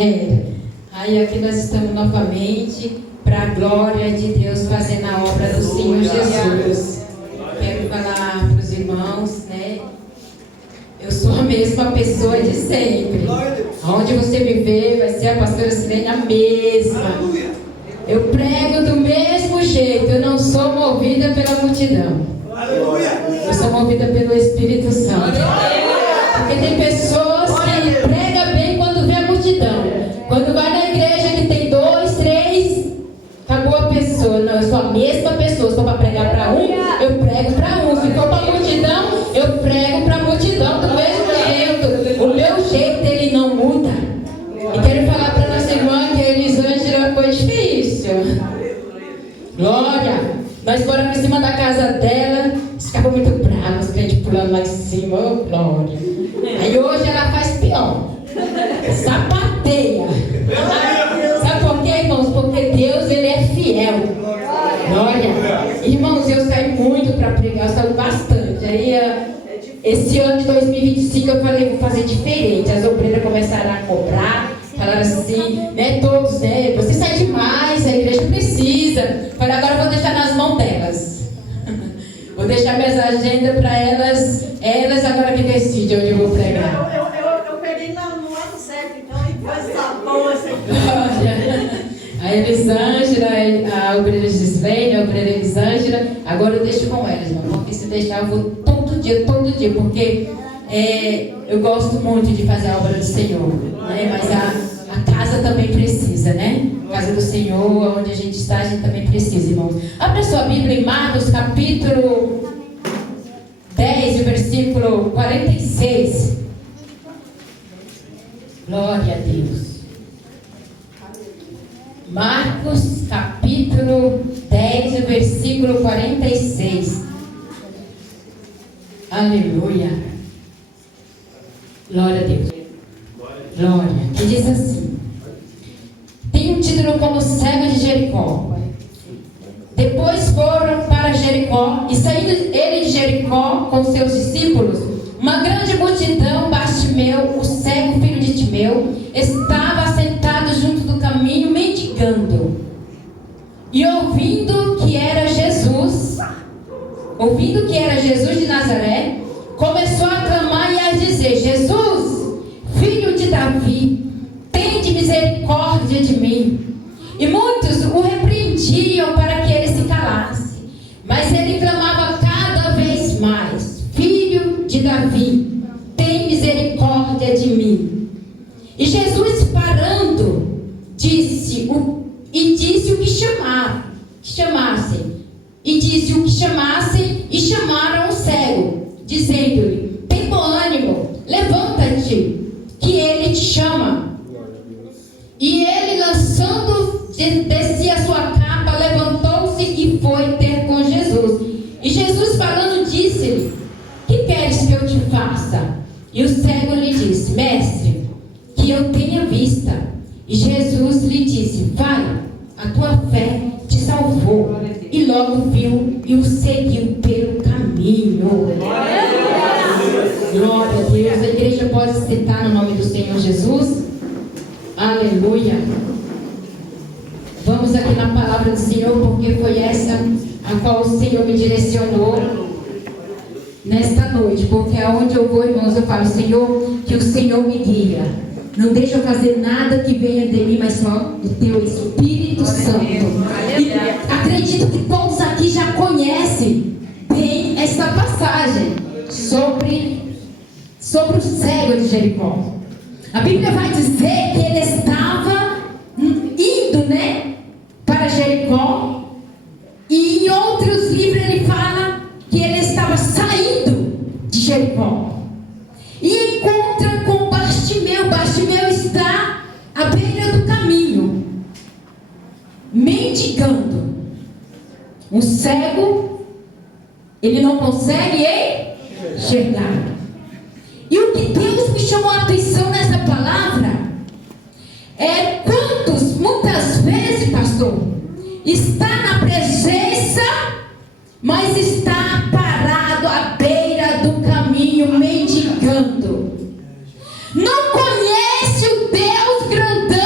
Aí aqui nós estamos novamente para a glória de Deus, fazendo a obra do Senhor Jesus. Quero falar para os irmãos, né? Eu sou a mesma pessoa de sempre. Onde você me vê, vai ser a pastora Silene a mesma. Eu prego do mesmo jeito, eu não sou movida pela multidão. Eu sou movida pelo Espírito Santo. Porque tem pessoas que pregam bem quando vê a multidão. Quando vai na igreja que tem 2, 3, acabou a pessoa. Não, eu sou a mesma pessoa. Se for para pregar para um, eu prego para um. Se for para a multidão, eu prego para a multidão do mesmo jeito. O meu jeito, ele não muda. E quero falar para nossa irmã que a Elisângela foi difícil. Glória! Nós moramos em cima da casa dela, ficava muito brava, os clientes pulando lá em cima, oh, glória. Aí hoje ela faz pior, sapateia. Sabe por quê, irmãos? Porque Deus, ele é fiel. Glória. Irmãos, eu saí muito para pregar, eu saí bastante. Aí esse ano de 2025 eu falei, vou fazer diferente. As obreiras começaram a cobrar, falaram assim, né, todos, né, você sai demais, a igreja precisa. Falei, agora eu vou deixar nas mãos delas. Vou deixar minhas agendas para elas agora que decidem onde eu vou pregar. Eu peguei no ano certo, então, e faz essa boa, essa a Elisângela, a obreira Gislene, a obreira Elisângela, agora eu deixo com elas, irmão, porque se deixar eu vou todo dia, porque eu gosto muito de fazer a obra do Senhor, né? Mas a casa também precisa, né? A casa do Senhor, onde a gente está, a gente também precisa, irmãos. Abra sua Bíblia em Marcos, capítulo 10, versículo 46. Glória a Deus. Marcos, capítulo 10, versículo 46. Aleluia. Glória a Deus. Glória. Que diz assim: tem um título como cego de Jericó. Depois foram para Jericó, e saindo ele de Jericó com seus discípulos, uma grande multidão. Bartimeu, o cego filho de Timeu, estava sentado junto do caminho mendigando. E ouvindo que era Jesus de Nazaré, começou a clamar e a dizer: Jesus, filho de Davi, tende misericórdia de mim. E muitos o repreendiam para que ele se calasse, mas ele clamava cada vez mais: Filho de Davi, tem misericórdia de mim. E Jesus, parando, disse o que chamassem. E disse o que chamassem, e chamaram o cego, dizendo-lhe: tem bom ânimo, levanta-te, que ele te chama. E ele, lançando de a sua capa, levantou-se e foi ter com Jesus. E Jesus, falando, disse-lhe: que queres que eu te faça? E o cego lhe disse: Mestre, que eu tenha vista. E Jesus lhe disse: vai, a tua fé te salvou. E logo viu e o seguiu pelo caminho. Glória a Deus. A igreja pode citar no nome do Senhor Jesus. Aleluia. Vamos aqui na palavra do Senhor, porque foi essa a qual o Senhor me direcionou nesta noite. Porque aonde eu vou, irmãos, eu falo: Senhor, que o Senhor me guia. Não deixa eu fazer nada que venha de mim, mas só do teu Espírito Santo. E acredito que todos aqui já conhecem bem essa passagem sobre o cego de Jericó. A Bíblia vai dizer que ele estava indo, né, para Jericó. E em outros livros ele fala que ele estava saindo de Jericó. E encontra com Bartimeu. Bartimeu está à beira do caminho, mendigando. Um cego, ele não consegue enxergar. E o que Deus me chamou a atenção nessa palavra é quantos, muitas vezes, pastor, está na presença, mas está parado à beira do caminho mendigando. Não conhece o Deus grandão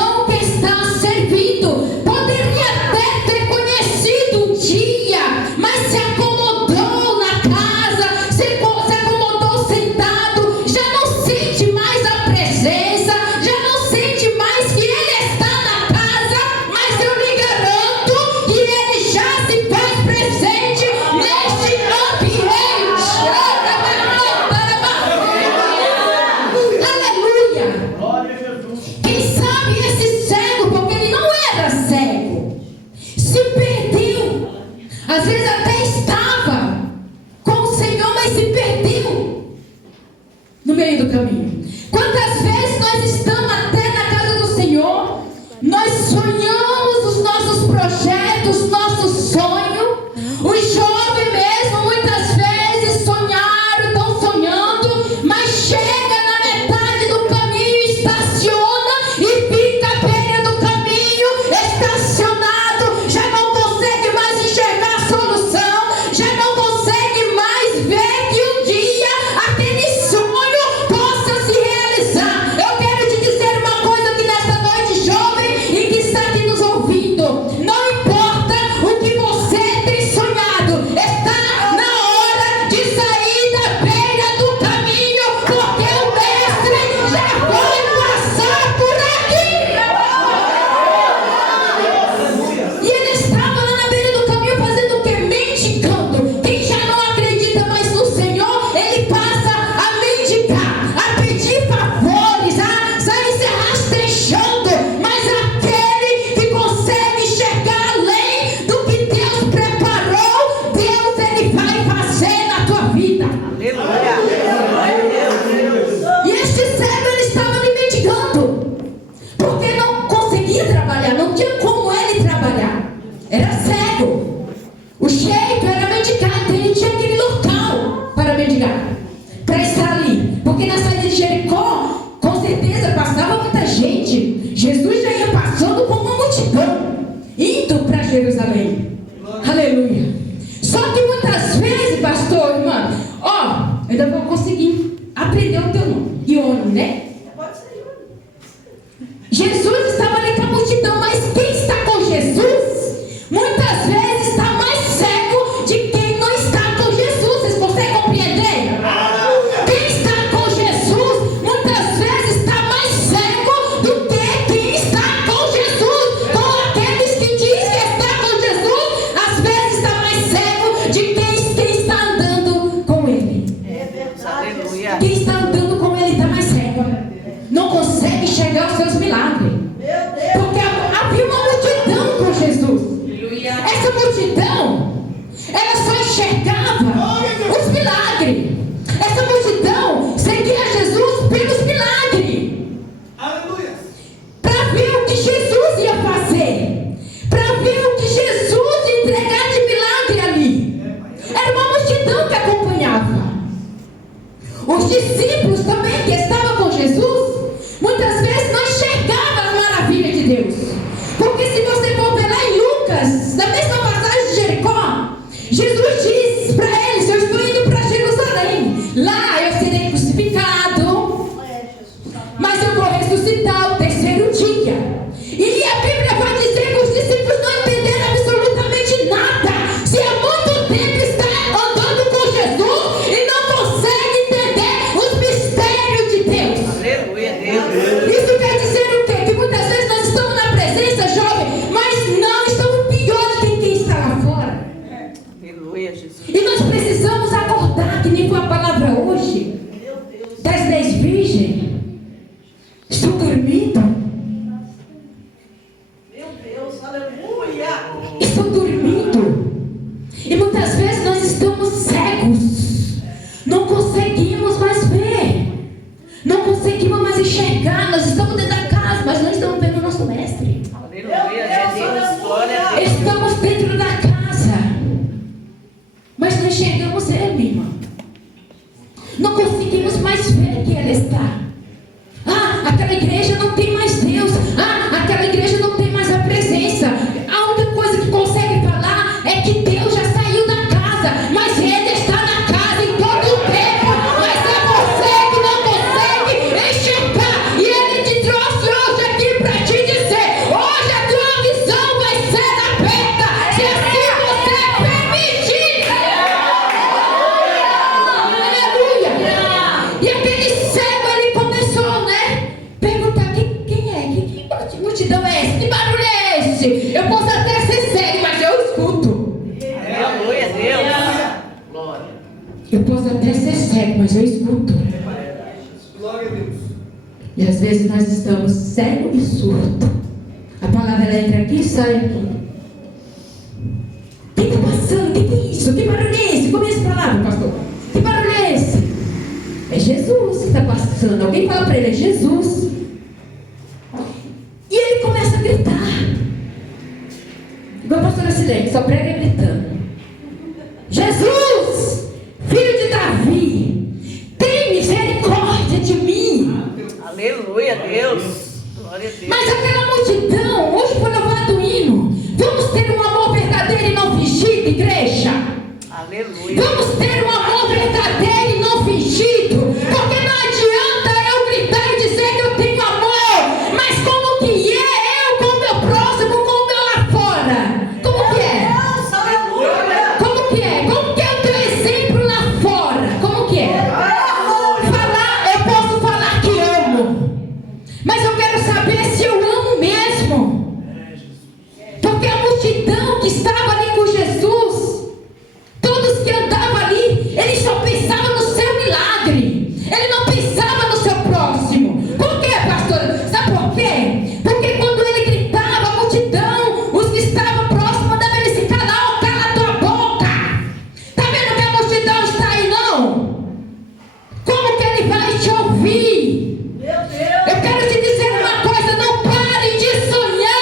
era cego. O jeito era mendigar, então ele tinha aquele local para mendigar, para estar ali. Porque na saída de Jericó, com certeza passava muita gente. Jesus já ia passando com uma multidão, indo para Jerusalém. Aleluia. Só que muitas vezes, pastor, irmã, eu ainda vou conseguir aprender o teu nome. Ione, né? Pode ser. Jesus estava ali com a multidão, mas quem está com Jesus, muitas vezes está mais cego de quem não está com Jesus. Vocês conseguem compreender? Quem está com Jesus, muitas vezes está mais cego do que quem está com Jesus. Com aqueles que diz que está com Jesus, às vezes está mais cego de quem está andando com Ele. É verdade. Aleluia. Quem está andando com Ele está mais cego. Não consegue enxergar os seus milagres. Meu Deus. Porque havia uma multidão com Jesus. Essa multidão, ela só enxergava os milagres. Essa multidão seguia Jesus pelos milagres. Aleluia. Para ver o que Jesus ia fazer. Para ver o que Jesus ia entregar de milagre ali. Era uma multidão que acompanhava. Os discípulos também que estavam com Jesus, muitas vezes não enxergavam as maravilhas de Deus. Porque se você for ver lá em Lucas, na mesma passagem de Jericó, Jesus diz para eles: eu estou indo para Jerusalém. Lá eu serei crucificado, mas eu vou ressuscitar o terceiro dia. E a Bíblia vai dizer que os discípulos não entenderam absolutamente nada. Se há muito tempo está andando com Jesus e não consegue entender os mistérios de Deus. Aleluia, Deus. Isso quer dizer o quê? Que muitas vezes nós estamos na presença, jovem, mas não estamos piores do que quem está lá fora. Aleluia, Jesus. E nós precisamos acordar, que nem foi a palavra hoje, Meu Deus. das 10 virgens. Estão dormindo? Meu Deus. Aleluia. Estão dormindo. E muitas vezes nós estamos cegos. Não conseguimos mais ver. Não conseguimos mais enxergar. Nós estamos dentro da casa, mas não estamos vendo o nosso mestre. Aleluia, Deus. Glória a Deus. Estamos dentro da casa, mas não enxergamos Ele, irmão. Não conseguimos mais ver que Ele está. Aquela igreja não tem mais Deus. Aquela igreja não tem mais a presença. A única coisa que consegue falar é que Deus já saiu da casa, mas Ele está na casa em todo o tempo. Mas é você que não consegue enxergar. E Ele te trouxe hoje aqui para te dizer: hoje a tua visão vai ser aberta, se assim você permitir. Aleluia. E aquele cego, ele começou, né? Perguntar: quem é? Que multidão é essa? Que barulho é esse? Eu posso até ser cego, mas eu escuto. Aleluia, Deus. Glória. Eu posso até ser cego, mas eu escuto. Glória a Deus. E às vezes nós estamos cego e surdo. A palavra ela entra aqui e sai aqui. O que está passando? O que é isso? Que barulho é esse? Como é essa palavra, pastor? Que barulho é esse? É Jesus que está passando. Alguém fala para ele: é Jesus. E ele começa a gritar. Igual a pastora Silene, só prega gritando: Jesus, filho de Davi, tem misericórdia de mim. Aleluia, Deus. Glória a Deus. Mas aquela multidão, hoje foi louvado o hino. Vamos ter um amor verdadeiro e não fingido, igreja. Aleluia. Vamos ter um amor verdadeiro e não fingido. Porque não adianta eu gritar e dizer que eu tenho amor, mas como que é eu com o meu próximo, com o meu lá fora? Como que é? Deus. Aleluia. Como que é? Como que é o teu exemplo lá fora? Como que é? Falar, eu posso falar que amo, mas eu quero saber se eu amo mesmo. Porque a multidão que estava ali com Jesus, todos que andavam ali, eles só pensavam no seu milagre. Ele não pensava no seu próximo. Por quê, pastor? Sabe por quê? Porque quando ele gritava, a multidão, os que estavam próximos, mandavam ele se calar: cala a tua boca. Tá vendo que a multidão está aí, não? Como que ele vai te ouvir? Meu Deus. Eu quero te dizer uma coisa: não pare de sonhar.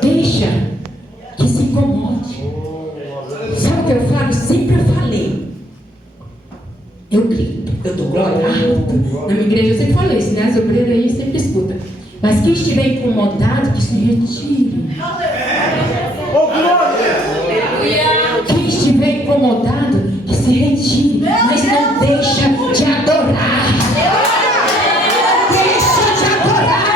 Deixa que se incomode. Sabe o que eu falo? Sempre eu falei. Eu grito, eu dou glória alta. Na minha igreja eu sempre falei isso, né? As obreiras aí sempre escutam. Mas quem estiver incomodado, que se retire. Quem estiver incomodado, que se retire. Mas não deixa de adorar. Deixa de adorar.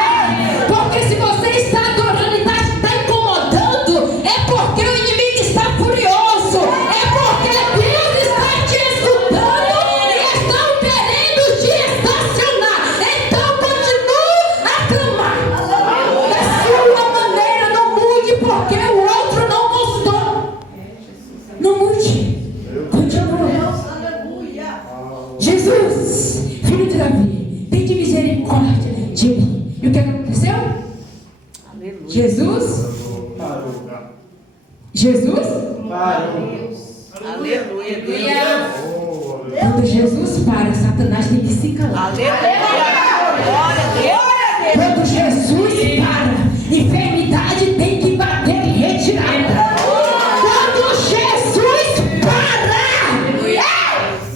Porque se você está adorando e está incomodando, é porque o inimigo está furioso. É porque Deus está te escutando e estão querendo te estacionar. Então continue a clamar. Da sua maneira, não mude porque o outro não gostou. Não mude. Continua. Jesus, filho de Davi, tem de misericórdia de mim. E o que aconteceu? Aleluia. Jesus? Aleluia, Deus. Quando Jesus para, Satanás tem que se calar. Aleluia. Glória a Deus. Quando Jesus para, enfermidade tem que bater em retirada. Quando Jesus para,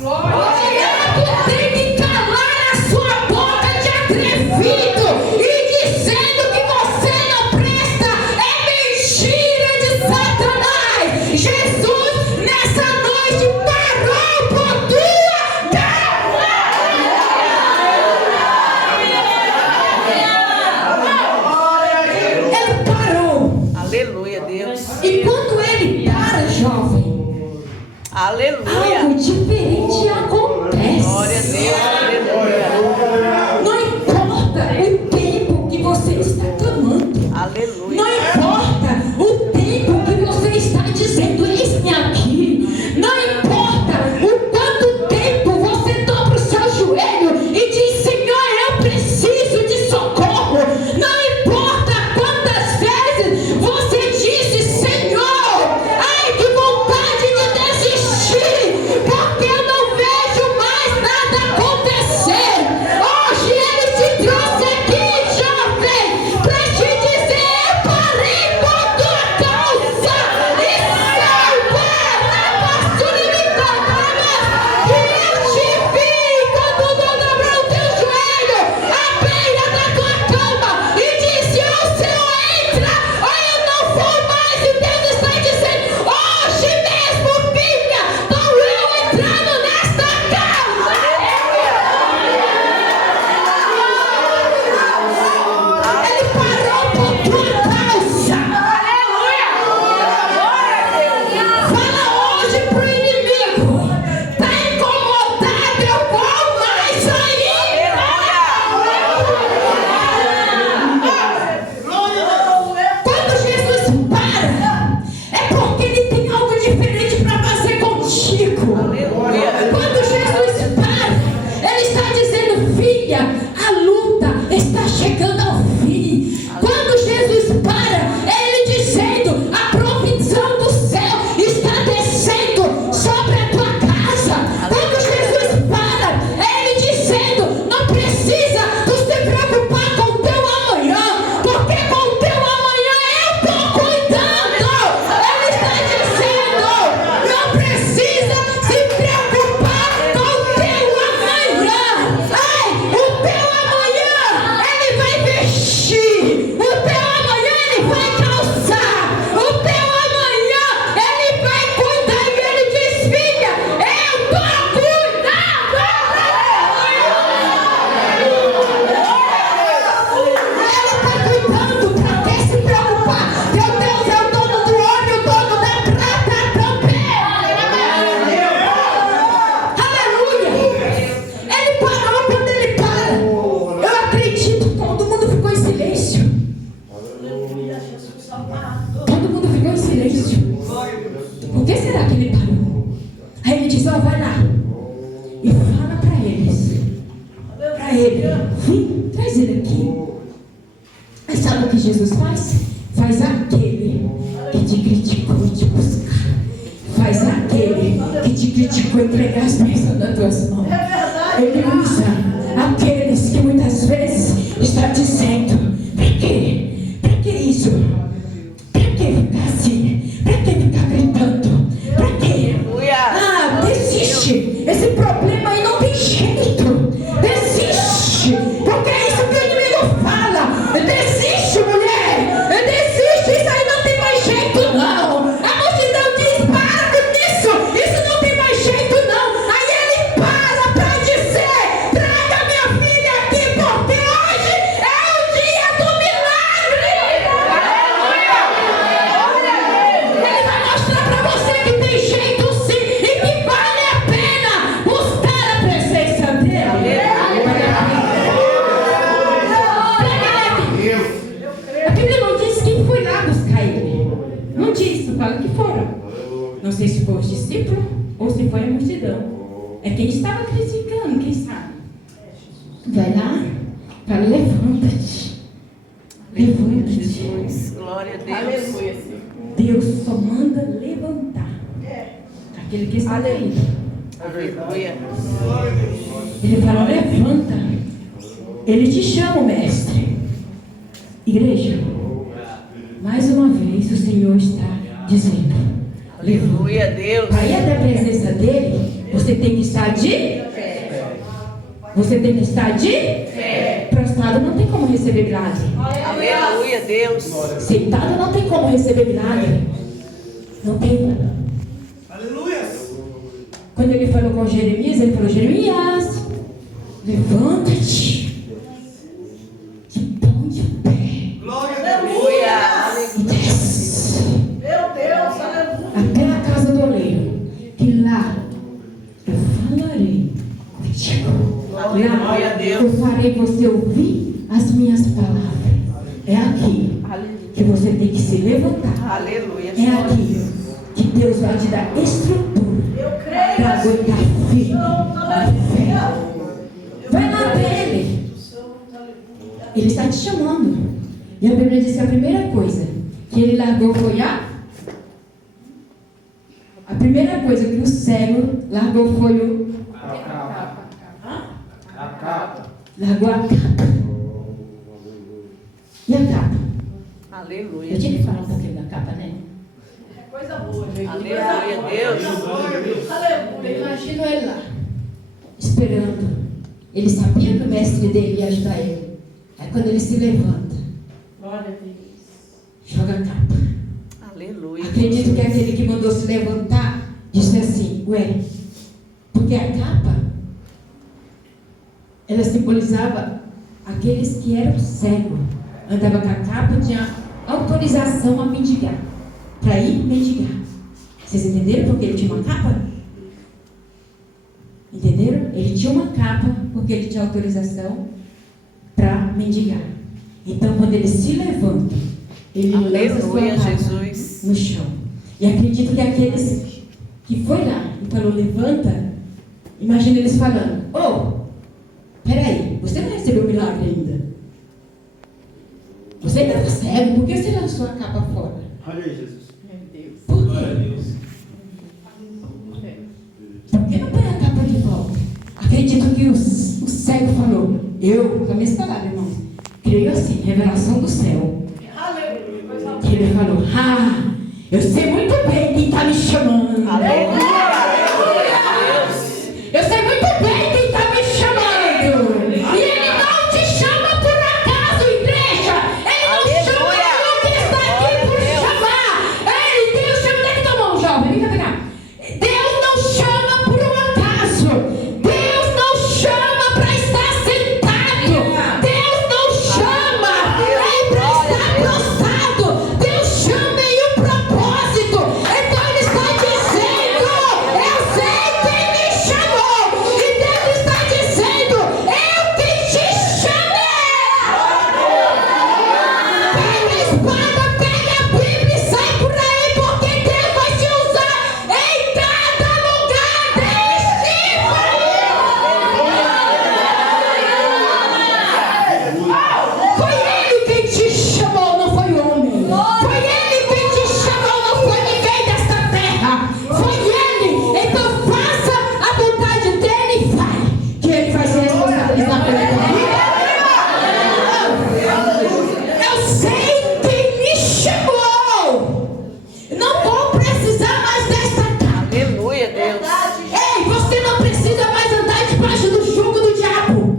o diabo tem que calar a sua boca de atrevido e dizendo que você não presta. É mentira de Satanás. Jesus nessa noite parou por tua causa. Ele parou. Aleluia, Deus. E quando ele para, jovem, Aleluia. algo diferente acontece. Glória a Deus. Aleluia. Não importa o tempo que você está clamando. Aleluia. Não importa o tempo que você está dizendo, eis-me aqui. Não importa o quanto tempo você dobra o seu joelho e diz, Senhor, eu preciso de socorro. Não importa quantas vezes você disse, Senhor, ai que vontade de desistir, porque eu não vejo mais nada acontecer. Hoje ele te trouxe aqui, jovem, para te dizer, eu parei por tua causa. E salva a pastora limitada. Que eu te vi quando não dobrou o teu joelho à beira da tua cama e disse, ô Senhor, entra, ou eu não vou mais. E Deus está dizendo, hoje mesmo, filha, estou eu entrando nesta casa. Ele parou por tua causa. Fala hoje pro inimigo. Tá incomodado, eu vou mais ainda. Quando Jesus para, é porque ele tem algo diferente para fazer contigo. Quando Jesus para, ele está dizendo, filha, a luta está chegando ao fim. Quando Jesus para, é ele dizendo, a provisão do céu está descendo sobre a tua casa. Quando Jesus para, é ele dizendo, não precisa tu se preocupar com o teu amanhã, porque com o teu amanhã eu estou cuidando. Ele está dizendo, não precisa se preocupar com o teu amanhã. Ai, o teu amanhã ele vai vestir, o teu amanhã ele vai calçar, o teu amanhã ele vai cuidar. E ele diz, filha, eu estou cuidando. Ele está cuidando, para que se preocupar? Meu Deus é o dono do ouro e o dono da prata também. Aleluia. Ele parou. Quando ele para, eu acredito, todo mundo ficou em silêncio. Todo mundo ficou em silêncio. Por que será que ele parou? Aí ele diz, ó, vai lá e fala para eles. Para ele, vem, traz ele aqui. Aí sabe o que Jesus faz? Faz aquele que te criticou e te buscar. Faz aquele que te criticou entregar as bênçãos nas tuas mãos. Ele usa aqueles que muitas vezes está dizendo, Não sei se foi os discípulos ou se foi a multidão. É quem estava criticando, quem sabe? Vai lá, fala, levanta-te. Levanta-te. Jesus. Glória a Deus. Aleluia. Deus só manda levantar aquele que está caído. Aleluia. Ele fala, levanta. Ele te chama, mestre. Igreja, mais uma vez o Senhor está dizendo, levanta. Aleluia, Deus. Para ir até a presença dele, você tem que estar de fé. Você tem que estar de fé. Prostrado não tem como receber milagre. Aleluia, Deus. Sentado não tem como receber milagre. Não tem. Aleluia. Quando ele falou com Jeremias, ele falou, Jeremias, levanta-te. Te põe de pé. Glória a Deus. Aleluia. E desce. Meu Deus, aleluia. Até a casa do oleiro. Que lá eu falarei contigo. Lá eu farei você ouvir as minhas palavras. É aqui que você tem que se levantar. Aleluia. É aqui que Deus vai te dar estrutura Eu creio. para aguentar firme na fé. Vai lá até Ele. Ele está te chamando. E a Bíblia diz que a primeira coisa que ele largou foi a primeira coisa que o cego largou foi A capa. largou a capa. E a capa? Aleluia. Eu tinha que falar um pouquinho da capa, né? É coisa boa, gente. Aleluia, Deus. Glória a Deus. Aleluia. Eu imagino ele lá, esperando. Ele sabia que o mestre dele ia ajudar ele. Aí quando ele se levanta, Glória a Deus. joga a capa. Aleluia. Acredito que aquele que mandou se levantar disse assim, ué, porque a capa, ela simbolizava aqueles que eram cegos. Andava com a capa, tinha autorização a mendigar, para ir mendigar. Vocês entenderam porque ele tinha uma capa? Entenderam? Ele tinha uma capa porque ele tinha autorização para mendigar. Então, quando ele se levanta, ele lança sua Aleluia, capa Jesus. no chão. E acredito que aqueles que foi lá e falou, levanta, imagina eles falando, peraí, você não recebeu o milagre ainda. Você ainda está cego, por que você lançou a capa fora? Olha aí, Jesus. Meu Deus. Por Glória a quê? Deus. Por que não põe a capa de volta? Acredito que o cego falou, eu, com as minhas palavras, irmão, creio assim, revelação do céu. Aleluia. Coisa boa. Que ele falou, eu sei muito bem quem está me chamando. Aleluia. Eu sei muito bem quem está me chamando. E ele não te chama por acaso, igreja. Ele não chama Aleluia. porque está aqui por Glória a Deus. chamar. Ele tem o chama dele tua mão, jovem. Vem cá, vem cá. Deus não chama por um acaso. Deus não chama para estar sentado. Deus não chama para estar prostrado. Deus chama em um propósito. Então ele está dizendo, eu sei quem me chamou. E Deus está dizendo, eu que te chamei. Pega a espada, pega a Bíblia e sai por aí, porque Deus vai te usar em cada lugar desse. Foi Ele quem te chamou, não foi o homem. Foi Ele quem te chamou, não foi ninguém desta terra. Foi Ele. Então faça a vontade dele e vai, que Ele vai se responsabilizar pela tua vida. Eu sei quem me chamou. Não vou precisar mais desta capa. Aleluia, Deus. Ei, você não precisa mais andar debaixo do jugo do diabo.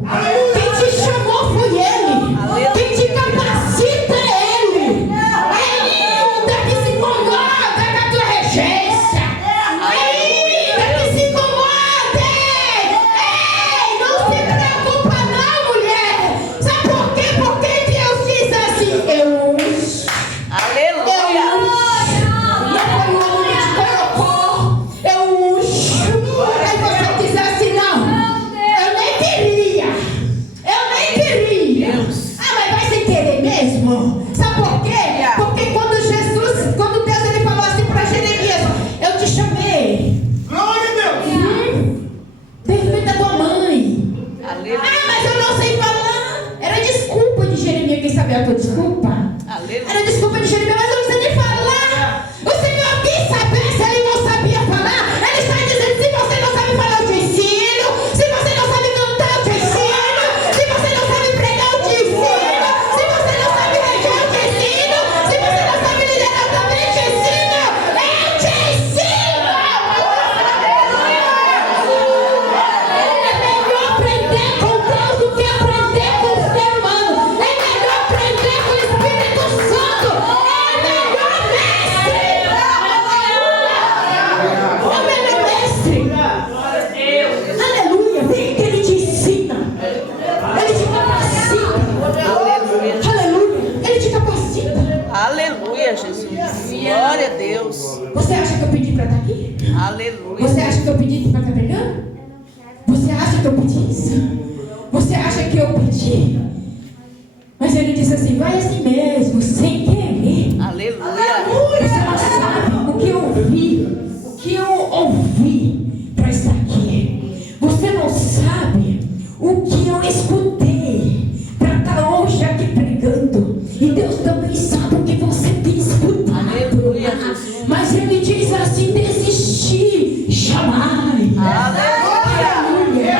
Quem te chamou foi Ele. Quem te capacita é Ele. Ainda que se incomoda com a tua regência. Ainda que se incomode. Ei, não se preocupa não, mulher. Sabe por quê? Porque Deus diz assim, eu unjo. Aleluia. Não foi o homem que te colocou. Eu unjo. Aí você diz assim, não. Eu nem queria. Mas vai sem querer mesmo? Sabe por quê? Porque quando Deus ele falou assim para Jeremias, eu te chamo a tua desculpa? Aleluia. Era desculpa de Jeremias, mas eu não sei nem falar. O Senhor quis saber se ele não sabia falar. Ele está dizendo: se você não sabe falar, eu te ensino. Se você não sabe cantar, eu te ensino. Se você não sabe pregar, eu te ensino. Se você não sabe reger, eu te ensino. Se você não sabe liderar, eu também te ensino. Eu te ensino. É melhor aprender com Deus do que aprender com o ser humano. É melhor aprender com o Espírito Santo. É melhor mestre. É o melhor mestre. Aleluia. Vem que ele te ensina. Ele te capacita. Aleluia. Ele te capacita. Aleluia, Jesus. Glória a Deus. Você acha que eu pedi para estar aqui? Aleluia. Você acha que eu pedi para estar pregando? Você acha que eu pedi isso? Você acha que eu pedi? Mas ele disse assim: vai assim mesmo, sem querer. Aleluia. Você não sabe o que eu ouvi para estar aqui. Você não sabe o que eu escutei para estar hoje aqui pregando. E Deus também sabe o que você tem escutado. Aleluia, Jesus. Mas ele diz assim: desistir jamais. Aleluia.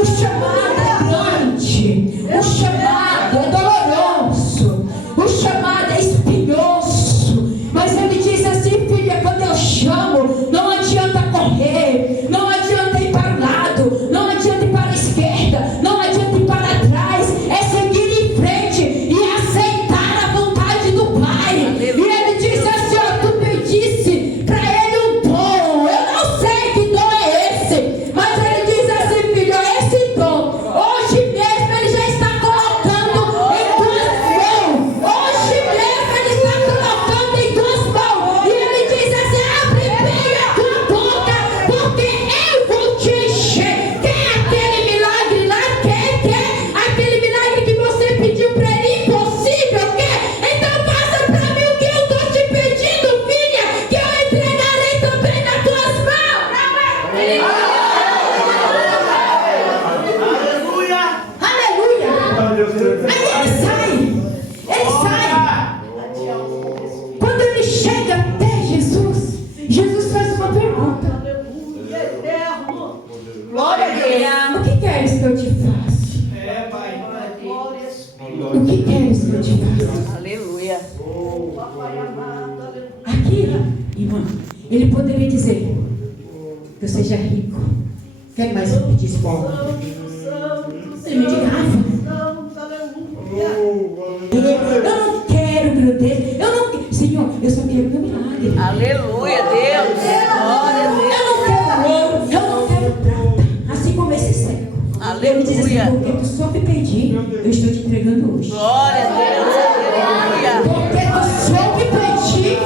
O chamado é grande. O chamado é doloroso. O chamado é espinhoso. Mas ele diz assim: filha, quando eu chamo, não adianta correr. Não adianta ir para o lado. Não adianta ir para a esquerda. Não adianta ir para trás. É seguir em frente e aceitar a vontade do Pai. E ele diz assim: ó, tu pedisse para ele um dom. Eu não sei que dom é esse. Mas ele diz assim: filho, esse dom, hoje mesmo ele já está colocando em tuas mãos. Hoje mesmo ele está colocando em tuas mãos. E ele diz assim: abre bem a tua boca, porque eu vou te encher. Quer aquele milagre lá? Quer aquele milagre que você pediu para ele? Impossível? Quer? Então faça para mim o que eu estou te pedindo, filha, que eu entregarei também nas tuas mãos. Aleluia. Aí ele sai. Quando ele chega até Jesus, Jesus faz uma pergunta: Glória a Deus. o que queres que eu te faça? É, Pai. O que queres que eu te faça? Aleluia. Aqui, irmã, ele poderia dizer: que eu seja rico. Quer mais um pedir esmola? Ele me digava. Eu não quero grandeza. Eu não quero. Senhor, eu só quero meu milagre. Aleluia, Deus. Glória a Deus. Eu não quero ouro. Eu não quero prata. Assim como esse cego. Ele diz assim: Aleluia. porque tu soube pedir, eu estou te entregando hoje. Glória a Deus. Aleluia. Porque tu soube pedir, eu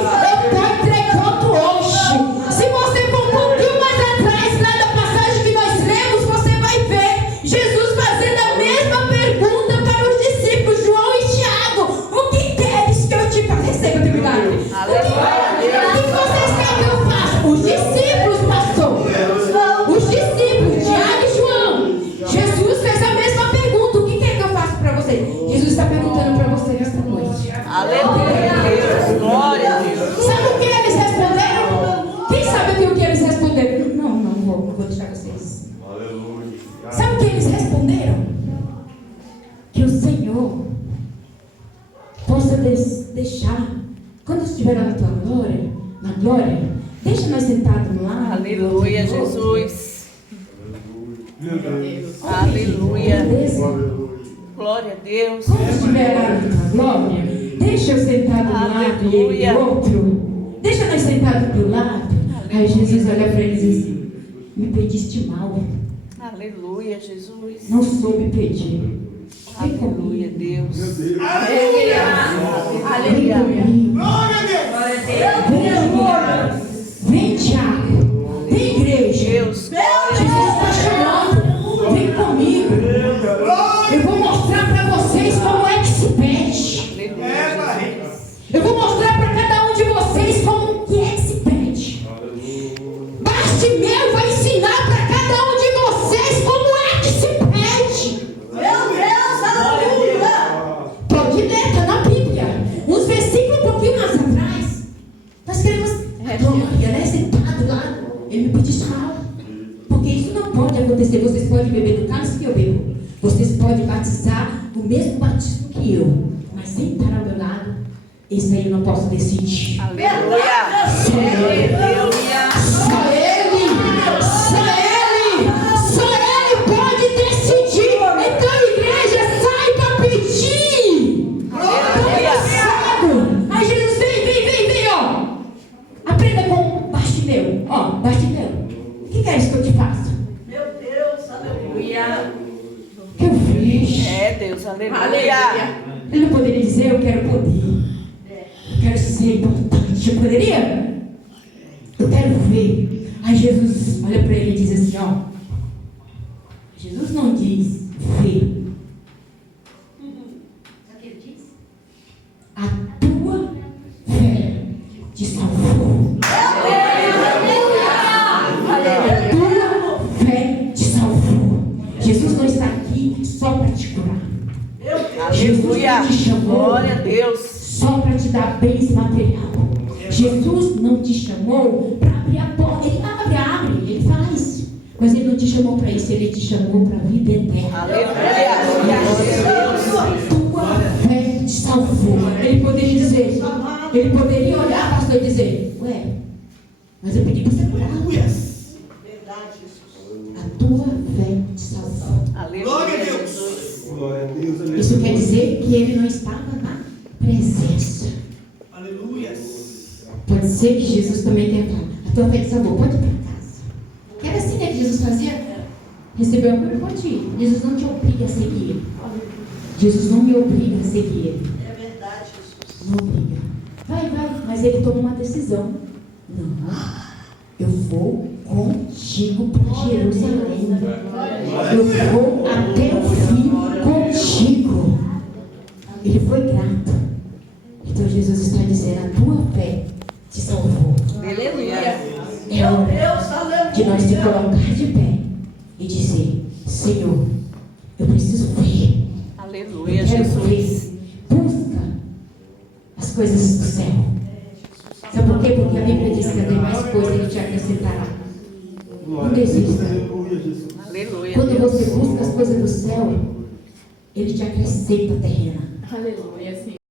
estou entregando hoje. Se você for um pouquinho mais atrás, lá da passagem que nós lemos, você vai ver Jesus fazendo a mesma pergunta para os discípulos, João e Tiago: o que queres que eu te faça? Receba o teu milagre. O que vocês querem que eu faça? Os discípulos, pastor. Os discípulos, Tiago e João. Jesus fez a mesma pergunta: o que quer que eu faça para você? Jesus está perguntando para você nesta noite. Aleluia, Deus. Glória a Deus. Sabe o que eles responderam? Quem sabe o que eles responderam? Não vou deixar vocês. Sabe o que eles responderam? Que o Senhor possa deixar, quando estiver na tua glória, deixa nós sentados lá. Aleluia, Jesus. Aleluia. Glória a Deus. Quando estiver lá na tua glória, deixa eu sentado do lado e ele do outro. Deixa nós sentados do lado. Aí Jesus olha para eles e diz assim: me pediste mal, Aleluia, Jesus. não soube pedir. Aleluia, Deus. Aleluia. Vem, Tiago. Vem, igreja. Deus. Jesus está chamando. Vem comigo. Eu vou mostrar para vocês como é que se pede. Eu vou mostrar para cada um de vocês como que é que se pede. Bartimeu vai ensinar para cada um de vocês como é que se pede. Meu Deus, aleluia. Pode ler, tá na podem beber do cálice que eu bebo. Vocês podem batizar o mesmo batismo que eu. Mas sem estar ao meu lado, esse aí eu não posso decidir. Aleluia. Só ele. Aleluia. Só ele. Só ele. Só ele pode decidir. Então, igreja, sai para pedir. Aleluia. Aí Jesus vem, ó. Aprenda com Bartimeu. Ó, Bartimeu, o que queres que eu te faça? Meu Deus, aleluia. O que eu fiz? É, Deus. Aleluia. Ele não poderia dizer, eu quero poder. Eu quero ser importante. Eu poderia? Eu quero ver. Aí Jesus olha para ele e diz assim, ó. Jesus não diz ver. Sabe o que ele diz? A tua fé te salvou. A tua fé te salvou. Jesus não está aqui só para te curar. Aleluia. não te chamou Glória a Deus. só para te dar bens material. Jesus não te chamou para abrir a porta. Ele abre, ele faz. Mas ele não te chamou para isso, ele te chamou para a vida eterna. Aleluia. A tua fé te salvou. Ele poderia dizer, ele poderia olhar, pastor, e dizer, ué, mas eu pedi para você curar. Verdade, Jesus. A tua fé te salvou. Glória a Aleluia, Deus. Jesus. Glória a Deus. Aleluia. Isso quer dizer que ele não estava na presença. Aleluia. Pode ser que Jesus também tenha falado, a tua fé te salvou, pode ir para casa. Que era assim, né, que Jesus fazia? Recebeu a cura, pode ir. Jesus não te obriga a seguir ele. Jesus não me obriga a seguir ele. É verdade, Jesus. Não obriga. Vai, mas ele tomou uma decisão. Não, eu vou contigo para Jerusalém. Eu vou até o fim contigo. Ele foi grato. Então Jesus está dizendo, a tua fé te salvou. Aleluia. É Meu hora Deus, aleluia. de nós se colocar de pé e dizer, Senhor, eu preciso ver. Aleluia, Eu quero Jesus. ver. Busca as coisas do céu. Sabe por quê? Porque a Bíblia diz que tem mais coisa ele te acrescentará. Não desista. Aleluia. Quando Deus. você busca as coisas do céu, ele te acrescenta a terrena. Aleluia, Senhor.